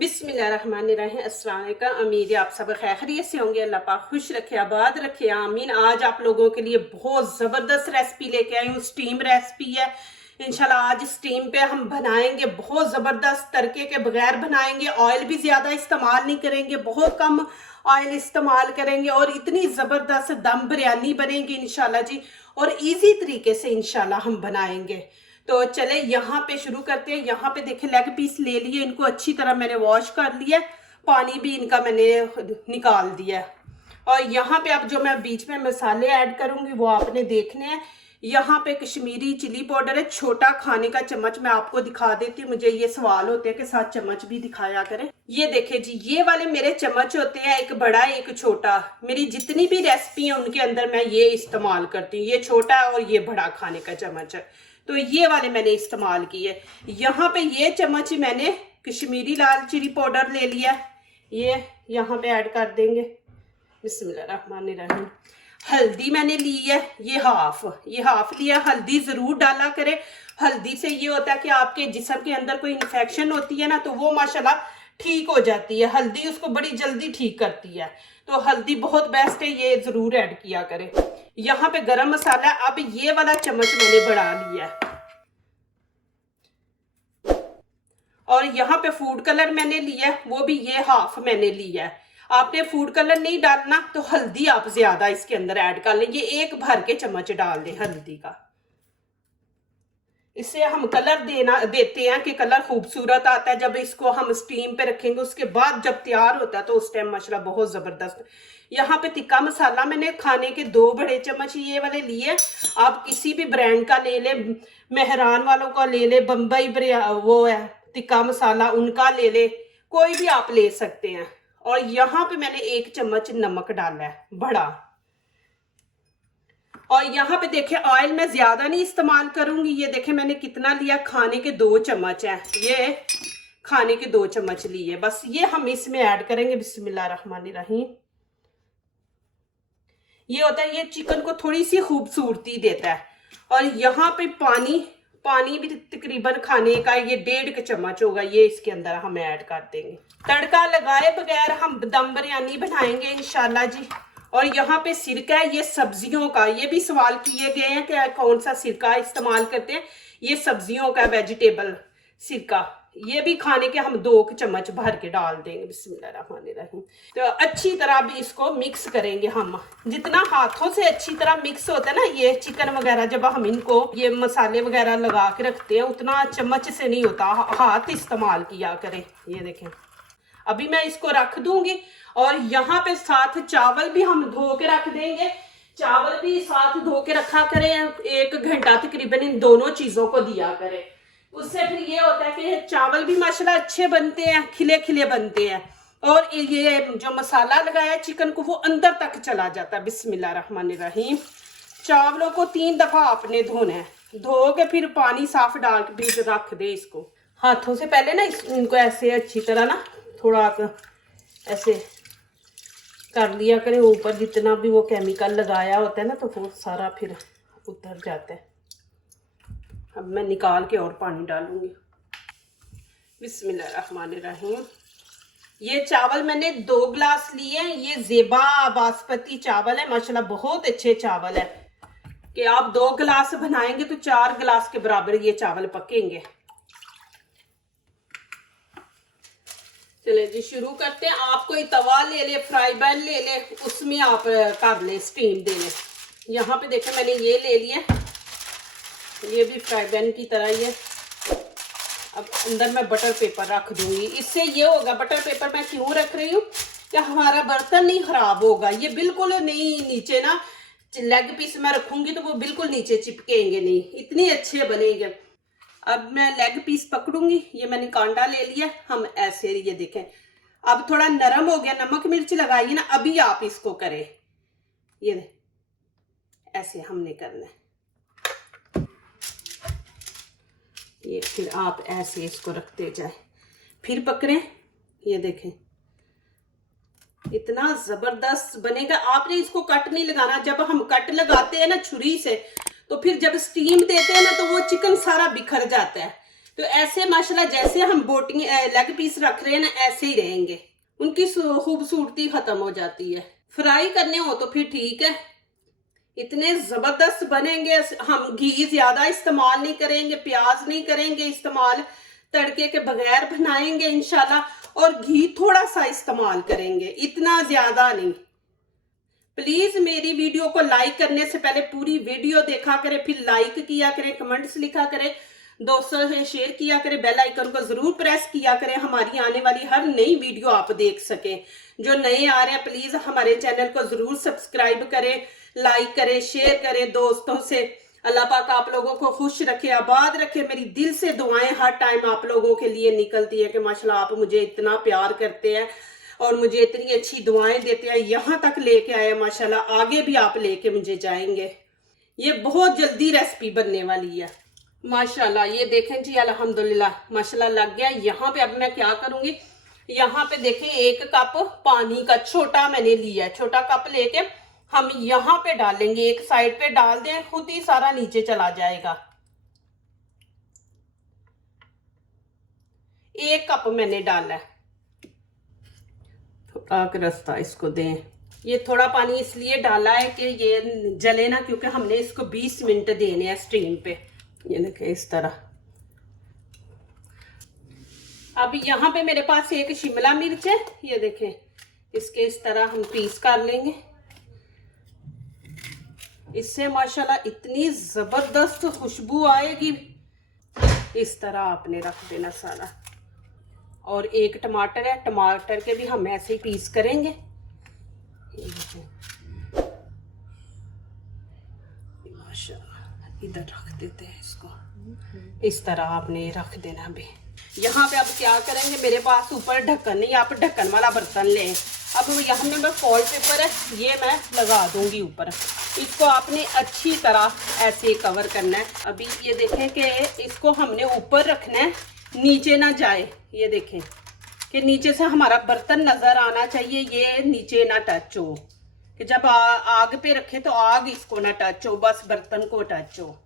बिस्मिल्लाहिर्रहमानिर्रहीम। अस्सलाम वालेकुम। उम्मीद है आप सब खैरियत से होंगे। अल्लाह पाक खुश रखे, आबाद रखे, आमीन। आज आप लोगों के लिए बहुत ज़बरदस्त रेसिपी लेके आई हूँ। स्टीम रेसिपी है इंशाल्लाह। आज स्टीम पे हम बनाएंगे, बहुत ज़बरदस्त तड़के के बगैर बनाएंगे। ऑयल भी ज़्यादा इस्तेमाल नहीं करेंगे, बहुत कम ऑयल इस्तेमाल करेंगे और इतनी ज़बरदस्त दम बिरयानी बनेगी इंशाल्लाह जी। और इजी तरीके से इंशाल्लाह हम बनाएंगे। तो चले यहाँ पे शुरू करते हैं। यहाँ पे देखे लेग पीस ले लिए, इनको अच्छी तरह मैंने वॉश कर लिया, पानी भी इनका मैंने निकाल दिया। और यहाँ पे अब जो मैं बीच में मसाले ऐड करूँगी वो आपने देखने हैं। यहाँ पे कश्मीरी चिली पाउडर है, छोटा खाने का चम्मच। मैं आपको दिखा देती हूँ, मुझे ये सवाल होते हैं कि साथ चम्मच भी दिखाया करें। ये देखे जी, ये वाले मेरे चम्मच होते हैं, एक बड़ा एक छोटा। मेरी जितनी भी रेसिपी है उनके अंदर मैं ये इस्तेमाल करती हूँ। ये छोटा और ये बड़ा खाने का चम्मच है, तो ये वाले मैंने इस्तेमाल किए। यहाँ पे ये चम्मच मैंने कश्मीरी लाल चिली पाउडर ले लिया, ये यहाँ पे ऐड कर देंगे। बिस्मिल्लाहिर्रहमानिर्रहीम। हल्दी मैंने ली है, ये हाफ लिया। हल्दी ज़रूर डाला करें। हल्दी से ये होता है कि आपके जिस्म के अंदर कोई इन्फेक्शन होती है ना, तो वो माशाल्लाह ठीक हो जाती है। हल्दी उसको बड़ी जल्दी ठीक करती है, तो हल्दी बहुत बेस्ट है, ये ज़रूर ऐड किया करें। यहाँ पे गरम मसाला, अब ये वाला चम्मच मैंने बढ़ा लिया है। और यहाँ पे फूड कलर मैंने लिया, वो भी ये हाफ मैंने लिया है। आपने फूड कलर नहीं डालना तो हल्दी आप ज्यादा इसके अंदर ऐड कर लें। ये एक भर के चम्मच डाल दें हल्दी का। इससे हम कलर देते हैं कि कलर खूबसूरत आता है। जब इसको हम स्टीम पे रखेंगे, उसके बाद जब तैयार होता है तो उस टाइम माशाल्लाह बहुत जबरदस्त। यहाँ पे तिक्का मसाला मैंने खाने के 2 बड़े चम्मच ये वाले लिए। आप किसी भी ब्रांड का ले ले, मेहरान वालों का ले ले, बम्बई वो है तिक्का मसाला, उनका ले ले, कोई भी आप ले सकते हैं। और यहाँ पे मैंने 1 चम्मच नमक डाला है बड़ा। और यहाँ पे देखे ऑयल मैं ज्यादा नहीं इस्तेमाल करूंगी। ये देखे मैंने कितना लिया, खाने के 2 चम्मच है, ये खाने के 2 चम्मच लिए बस। ये हम इसमें ऐड करेंगे। बिस्मिल्लाहिर्रहमानिर्रहीम। ये होता है, ये चिकन को थोड़ी सी खूबसूरती देता है। और यहाँ पे पानी भी तकरीबन खाने का ये 1.5 चम्मच होगा, ये इसके अंदर हम ऐड कर देंगे। तड़का लगाए बगैर हम दम बिरयानी बनाएंगे इंशाल्लाह जी। और यहाँ पे सिरका है, ये सब्जियों का। ये भी सवाल किए गए हैं कि कौन सा सिरका इस्तेमाल करते हैं। ये सब्जियों का वेजिटेबल सिरका, ये भी खाने के हम 2 चम्मच भर के डाल देंगे। बिस्मिल्लाहिर्रहमानिर्रहीम। तो अच्छी तरह भी इसको मिक्स करेंगे हम। जितना हाथों से अच्छी तरह मिक्स होता है ना ये चिकन वगैरह, जब हम इनको ये मसाले वगैरह लगा के रखते हैं, उतना चम्मच से नहीं होता, हाथ इस्तेमाल किया करें। ये देखें, अभी मैं इसको रख दूंगी। और यहाँ पे साथ चावल भी हम धो के रख देंगे। चावल भी साथ धो के रखा करें, 1 घंटा तकरीबन इन दोनों चीजों को दिया करें। उससे फिर ये होता है कि चावल भी माशाल्लाह अच्छे बनते हैं, खिले खिले बनते हैं। और ये जो मसाला लगाया चिकन को, वो अंदर तक चला जाता है। बिस्मिल्लाहिर्रहमानिर्रहीम। चावलों को 3 दफा आपने धोना है, धो के फिर पानी साफ डाल के भी रख दे इसको। हाथों से पहले ना इनको ऐसे अच्छी तरह ना थोड़ा ऐसे कर लिया करें। ऊपर जितना भी वो केमिकल लगाया होता है ना, तो वो सारा फिर उतर जाता है। अब मैं निकाल के और पानी डालूंगी। बिस्मिल्लाहिर्रहमानिर्रहीम। ये चावल मैंने 2 गिलास लिए हैं। ये ज़ेबा बासमती चावल है, माशाल्लाह बहुत अच्छे चावल है। कि आप 2 गिलास बनाएंगे तो 4 गिलास के बराबर ये चावल पकेंगे। चले जी शुरू करते हैं। आप कोई तवा ले ले, फ्राई पैन ले ले, उसमें आप कर ले, स्टीम दे ले। यहाँ पे देखें मैंने ये ले लिया, ये भी फ्राई पैन की तरह ही है। अब अंदर मैं बटर पेपर रख दूंगी। इससे ये होगा, बटर पेपर मैं क्यों रख रही हूँ कि हमारा बर्तन नहीं खराब होगा। ये बिल्कुल नहीं नीचे ना, लेग पीस मैं रखूंगी तो वो बिल्कुल नीचे चिपकेंगे नहीं, इतने अच्छे बनेंगे। अब मैं लेग पीस पकड़ूंगी। ये मैंने कांटा ले लिया। हम ऐसे, ये देखें अब थोड़ा नरम हो गया। नमक मिर्च लगाइए ना, अभी आप इसको करें। ये ऐसे हमने करना है। ये फिर आप ऐसे इसको रखते जाए, फिर पकड़ें। ये देखें इतना जबरदस्त बनेगा। आपने इसको कट नहीं लगाना। जब हम कट लगाते हैं ना छुरी से, तो फिर जब स्टीम देते हैं ना, तो वो चिकन सारा बिखर जाता है। तो ऐसे माशाल्लाह जैसे हम बोटिंग लेग पीस रख रहे हैं ना, ऐसे ही रहेंगे, उनकी खूबसूरती खत्म हो जाती है। फ्राई करने हो तो फिर ठीक है, इतने जबरदस्त बनेंगे। हम घी ज्यादा इस्तेमाल नहीं करेंगे, प्याज नहीं करेंगे इस्तेमाल, तड़के के बगैर बनाएंगे इंशाल्लाह, और घी थोड़ा सा इस्तेमाल करेंगे, इतना ज्यादा नहीं। प्लीज मेरी वीडियो को लाइक करने से पहले पूरी वीडियो देखा करें, फिर लाइक किया करें, कमेंट्स लिखा करें, दोस्तों से शेयर किया करें, बेल आइकन को जरूर प्रेस किया करें, हमारी आने वाली हर नई वीडियो आप देख सकें। जो नए आ रहे हैं प्लीज हमारे चैनल को जरूर सब्सक्राइब करें, लाइक करें, शेयर करें दोस्तों से। अल्लाह पाक आप लोगों को खुश रखे, आबाद रखे। मेरी दिल से दुआएं हर टाइम आप लोगों के लिए निकलती है कि माशाल्लाह आप मुझे इतना प्यार करते हैं और मुझे इतनी अच्छी दुआएं देते हैं, यहाँ तक लेके आए माशाल्लाह, आगे भी आप लेके मुझे जाएंगे। ये बहुत जल्दी रेसिपी बनने वाली है माशाल्लाह। ये देखें जी, अल्हम्दुलिल्लाह माशाल्लाह लग गया। यहाँ पे अब मैं क्या करूंगी, यहाँ पे देखें 1 कप पानी का छोटा मैंने लिया है, छोटा कप लेके हम यहाँ पे डालेंगे, एक साइड पे डाल दें, खुद ही सारा नीचे चला जाएगा। 1 कप मैंने डाला है, थोड़ा रास्ता इसको दें। ये थोड़ा पानी इसलिए डाला है कि ये जले ना, क्योंकि हमने इसको 20 मिनट देने हैं स्टीम पे। ये देखें इस तरह। अब यहाँ पे मेरे पास 1 शिमला मिर्च है, ये देखें, इसके इस तरह हम पीस कर लेंगे। इससे माशाल्लाह इतनी जबरदस्त खुशबू आएगी। इस तरह आपने रख देना सारा। और 1 टमाटर है, टमाटर के भी हम ऐसे ही पीस करेंगे। माशाल्लाह इधर रख देते हैं इसको, इस तरह आपने रख देना। भी यहाँ पे अब क्या करेंगे, मेरे पास ऊपर ढक्कन नहीं, आप ढक्कन वाला बर्तन लें। अब यहाँ में मैं फॉइल पेपर है, ये मैं लगा दूंगी ऊपर। इसको आपने अच्छी तरह ऐसे कवर करना है। अभी ये देखें कि इसको हमने ऊपर रखना है, नीचे ना जाए। ये देखें कि नीचे से हमारा बर्तन नजर आना चाहिए, ये नीचे ना टच हो, कि जब आग पे रखे तो आग इसको ना टच हो, बस बर्तन को टच हो।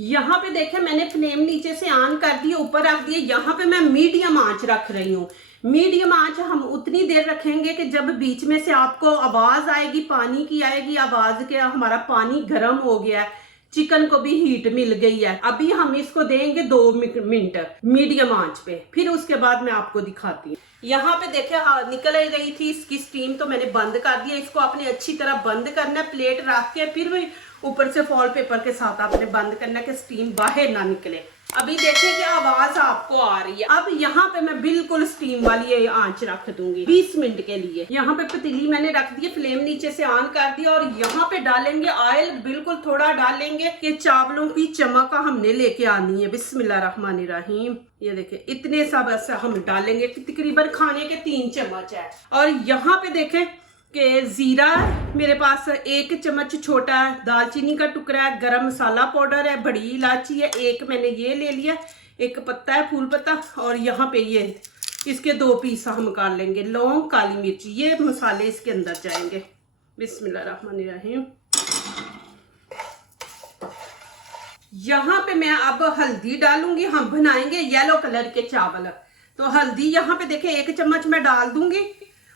यहाँ पे देखें मैंने फ्लेम नीचे से ऑन कर दिए, ऊपर रख दिए। यहाँ पे मैं मीडियम आंच रख रही हूँ। मीडियम आंच हम उतनी देर रखेंगे कि जब बीच में से आपको आवाज आएगी, पानी की आएगी आवाज के हमारा पानी गर्म हो गया है, चिकन को भी हीट मिल गई है। अभी हम इसको देंगे 2 मिनट मीडियम आंच पे, फिर उसके बाद मैं आपको दिखाती हूँ। यहाँ पे देखे निकल गई थी इसकी स्टीम, तो मैंने बंद कर दिया। इसको आपने अच्छी तरह बंद करना है, प्लेट रख के फिर भी ऊपर से फॉल पेपर के साथ आपने बंद करना है कि स्टीम बाहर ना निकले। अभी देखिए कि आवाज आपको आ रही है। अब यहाँ पे मैं बिल्कुल स्टीम वाली आंच रख दूंगी 20 मिनट के लिए। यहाँ पे पतीली मैंने रख दी, फ्लेम नीचे से ऑन कर दिया, और यहाँ पे डालेंगे ऑयल, बिल्कुल थोड़ा डालेंगे कि चावलों की चमक हमने लेके आनी है। बिस्मिल्लाहिर्रहमानिर्रहीम। ये देखिए इतने सब ऐसा हम डालेंगे, तकरीबन खाने के 3 चम्मच है। और यहाँ पे देखें कि जीरा मेरे पास 1 चम्मच छोटा है, दालचीनी का टुकड़ा है, गरम मसाला पाउडर है, बड़ी इलायची है 1 मैंने ये ले लिया, 1 पत्ता है फूल पत्ता, और यहाँ पे ये इसके 2 पीस हम कर लेंगे, लौंग, काली मिर्ची, ये मसाले इसके अंदर जाएंगे। बिस्मिल्लाहिर्रहमानिर्रहीम। यहाँ पे मैं अब हल्दी डालूंगी। हम बनाएंगे येलो कलर के चावल, तो हल्दी यहाँ पे देखे 1 चम्मच मैं डाल दूंगी,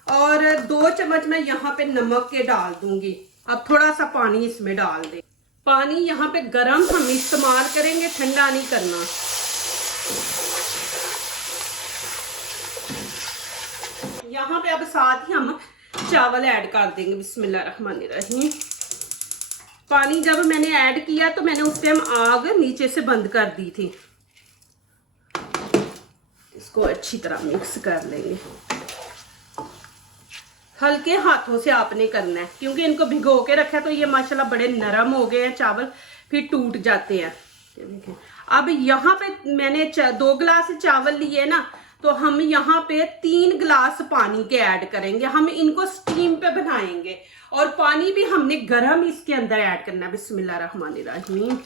और 2 चम्मच मैं यहाँ पे नमक के डाल दूंगी। अब थोड़ा सा पानी इसमें डाल दे। पानी यहाँ पे गरम हम इस्तेमाल करेंगे, ठंडा नहीं करना। यहाँ पे अब साथ ही हम चावल ऐड कर देंगे। बिस्मिल्लाहिर्रहमानिर्रहीम। पानी जब मैंने ऐड किया तो मैंने उस टाइम आग नीचे से बंद कर दी थी। इसको अच्छी तरह मिक्स कर लेंगे, हल्के हाथों से आपने करना है, क्योंकि इनको भिगो के रखा तो ये माशाल्लाह बड़े नरम हो गए हैं चावल, फिर टूट जाते हैं। अब यहाँ पे मैंने 2 गिलास चावल लिए ना, तो हम यहाँ पे 3 गिलास पानी के ऐड करेंगे। हम इनको स्टीम पे बनाएंगे, और पानी भी हमने गरम इसके अंदर ऐड करना है। बिस्मिल्लाहिर्रहमानिर्रहीम।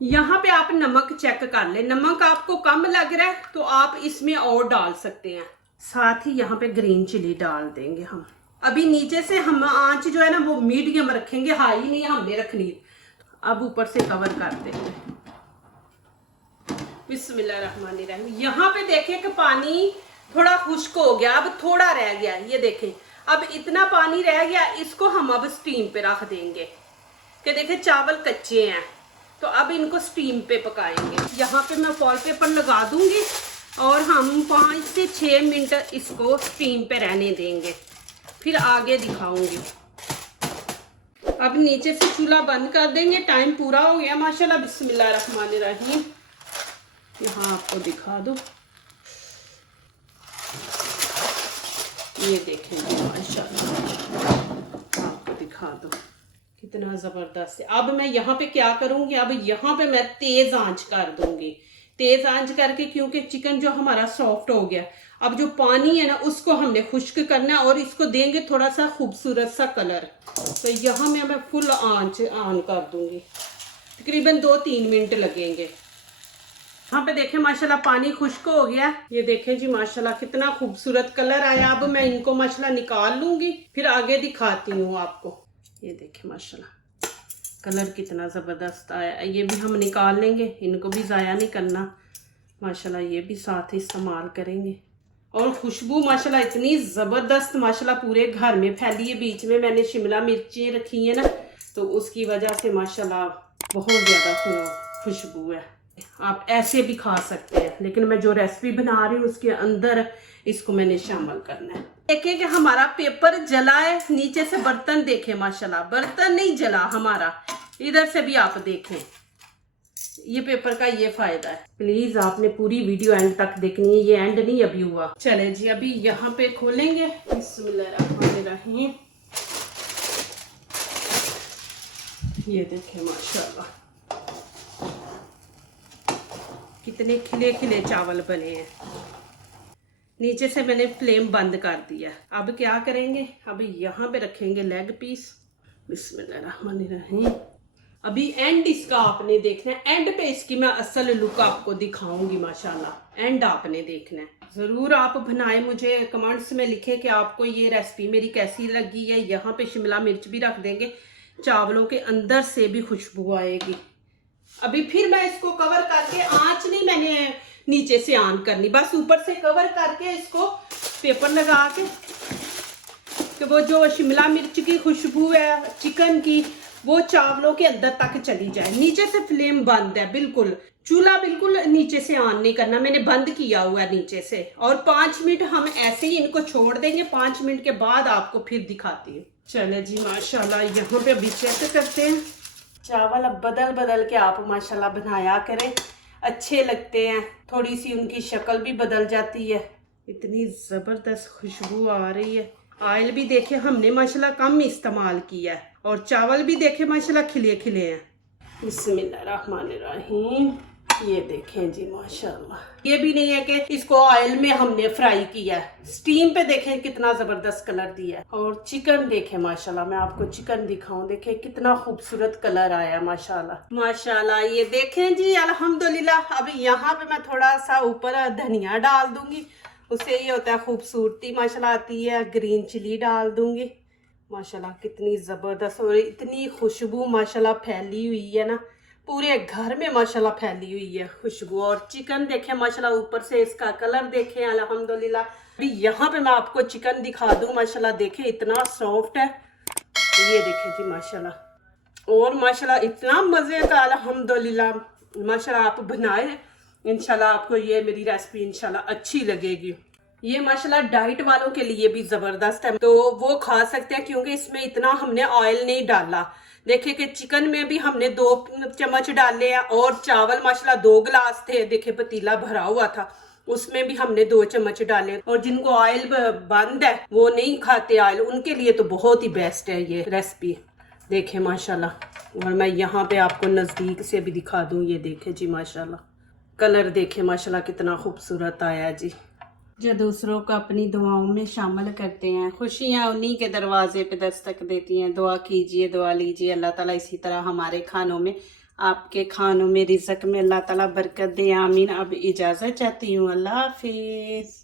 यहाँ पे आप नमक चेक कर ले, नमक आपको कम लग रहा है तो आप इसमें और डाल सकते हैं। साथ ही यहाँ पे ग्रीन चिली डाल देंगे हम। अभी नीचे से हम आंच जो है ना वो मीडियम रखेंगे, हाई नहीं हमने रखनी। अब ऊपर से कवर कर देंगे। बिस्मिल्लाहिर्रहमानिर्रहीम। यहाँ पे देखें कि पानी थोड़ा खुश्क हो गया, अब थोड़ा रह गया, ये देखें अब इतना पानी रह गया, इसको हम अब स्टीम पे रख देंगे कि देखें चावल कच्चे हैं, तो अब इनको स्टीम पे पकाएंगे। यहाँ पे मैं फॉल पेपर लगा दूंगी और हम 5 से 6 मिनट इसको स्टीम पे रहने देंगे, फिर आगे दिखाऊंगी। अब नीचे से चूल्हा बंद कर देंगे, टाइम पूरा हो गया माशाल्लाह। बिस्मिल्लाहिर्रहमानिर्रहीम। यहाँ आपको दिखा दो, ये देखेंगे माशाल्लाह, आपको दिखा दो कितना ज़बरदस्त है। अब मैं यहाँ पे क्या करूँगी, अब यहाँ पे मैं तेज़ आंच कर दूँगी, तेज़ आंच करके, क्योंकि चिकन जो हमारा सॉफ्ट हो गया, अब जो पानी है ना उसको हमने खुश्क करना है और इसको देंगे थोड़ा सा खूबसूरत सा कलर। तो यहाँ मैं फुल आंच ऑन कर दूँगी, तकरीबन 2-3 मिनट लगेंगे। यहाँ पे देखें माशाल्लाह पानी खुश्क हो गया, ये देखें जी माशाल्लाह कितना खूबसूरत कलर आया। अब मैं इनको माशाल्लाह निकाल लूँगी, फिर आगे दिखाती हूँ आपको। ये देखें माशाल्लाह कलर कितना ज़बरदस्त आया, ये भी हम निकाल लेंगे, इनको भी ज़ाया नहीं करना माशाल्लाह, ये भी साथ ही इस्तेमाल करेंगे। और खुशबू माशाल्लाह इतनी ज़बरदस्त माशाल्लाह पूरे घर में फैली है। बीच में मैंने शिमला मिर्ची रखी है ना, तो उसकी वजह से माशाल्लाह बहुत ज़्यादा खुशबू है। आप ऐसे भी खा सकते हैं, लेकिन मैं जो रेसिपी बना रही हूँ उसके अंदर इसको मैंने शामिल करना है। देखें कि हमारा पेपर जला है, नीचे से बर्तन देखें माशाल्लाह, बर्तन नहीं जला हमारा, इधर से भी आप देखें। ये पेपर का ये फायदा है। प्लीज आपने पूरी वीडियो एंड तक देखनी है, ये एंड नहीं अभी हुआ। चले जी अभी यहाँ पे खोलेंगे। बिस्मिल्लाहिर्रहमानिर्रहीम। ये देखें माशाल्लाह कितने खिले खिले चावल बने हैं। नीचे से मैंने फ्लेम बंद कर दिया। अब क्या करेंगे, अब यहाँ पे रखेंगे लेग पीस। बिस्मिल्लाहिर्रहमानिर्रहीम। अभी एंड इसका आपने देखना है, एंड पे इसकी मैं असल लुक आपको दिखाऊंगी माशाल्लाह, एंड आपने देखना है। ज़रूर आप बनाए, मुझे कमेंट्स में लिखें कि आपको ये रेसिपी मेरी कैसी लगी है। यहाँ पे शिमला मिर्च भी रख देंगे, चावलों के अंदर से भी खुशबू आएगी। अभी फिर मैं इसको कवर करके, आंच नहीं मैंने नीचे से ऑन करनी, बस ऊपर से कवर करके इसको पेपर लगा के कि वो जो शिमला मिर्च की खुशबू है चिकन की वो चावलों के अंदर तक चली जाए। नीचे से फ्लेम बंद है बिल्कुल, चूल्हा बिल्कुल नीचे से ऑन नहीं करना, मैंने बंद किया हुआ है नीचे से। और 5 मिनट हम ऐसे ही इनको छोड़ देंगे, 5 मिनट के बाद आपको फिर दिखाती हूँ। चले जी माशाल्लाह यहाँ पे अभी चेक करते हैं चावल। अब बदल बदल के आप माशाल्लाह बनाया करें, अच्छे लगते हैं, थोड़ी सी उनकी शक्ल भी बदल जाती है। इतनी ज़बरदस्त खुशबू आ रही है। ऑयल भी देखे हमने माशाल्लाह कम इस्तेमाल किया है और चावल भी देखे माशाल्लाह खिले खिले हैं। बिस्मिल्लाहिर्रहमानिर्रहीम। ये देखें जी माशाल्लाह, ये भी नहीं है कि इसको ऑयल में हमने फ्राई किया है, स्टीम पे देखें कितना जबरदस्त कलर दिया है। और चिकन देखें माशाल्लाह, मैं आपको चिकन दिखाऊं, देखें कितना खूबसूरत कलर आया माशाल्लाह माशाल्लाह। ये देखें जी अल्हम्दुलिल्लाह। अब यहाँ पे मैं थोड़ा सा ऊपर धनिया डाल दूंगी, उससे ये होता है खूबसूरती माशाल्लाह आती है। ग्रीन चिली डाल दूंगी माशाल्लाह, कितनी ज़बरदस्त। और इतनी खुशबू माशाल्लाह फैली हुई है ना, पूरे घर में माशाल्लाह फैली हुई है खुशबू। और चिकन देखें माशाल्लाह, ऊपर से इसका कलर देखें अल्हम्दुलिल्लाह। अभी यहाँ पे मैं आपको चिकन दिखा दूँ माशाल्लाह, देखें इतना सॉफ्ट है, ये देखें जी माशाल्लाह। और माशाल्लाह इतना मज़े का अल्हम्दुलिल्लाह माशाल्लाह। आप बनाए, इंशाल्लाह आपको ये मेरी रेसिपी इंशाल्लाह अच्छी लगेगी। ये माशाल्लाह डाइट वालों के लिए भी ज़बरदस्त है, तो वो खा सकते हैं क्योंकि इसमें इतना हमने ऑयल नहीं डाला। देखिए कि चिकन में भी हमने 2 चम्मच डाले हैं और चावल माशाल्लाह 2 गिलास थे, देखिए पतीला भरा हुआ था उसमें भी हमने 2 चम्मच डाले। और जिनको ऑयल बंद है, वो नहीं खाते ऑयल, उनके लिए तो बहुत ही बेस्ट है ये रेसिपी। देखें माशाल्लाह। और मैं यहाँ पे आपको नज़दीक से भी दिखा दूँ, ये देखें जी माशाल्लाह, कलर देखें माशाल्लाह कितना खूबसूरत आया जी। जो दूसरों को अपनी दुआओं में शामिल करते हैं, खुशियाँ उन्हीं के दरवाजे पे दस्तक देती हैं। दुआ कीजिए, दुआ लीजिए, अल्लाह ताला इसी तरह हमारे खानों में, आपके खानों में, रिज़्क़ में अल्लाह ताला बरकत दे, आमीन। अब इजाज़त चाहती हूँ, अल्लाह हाफिज़।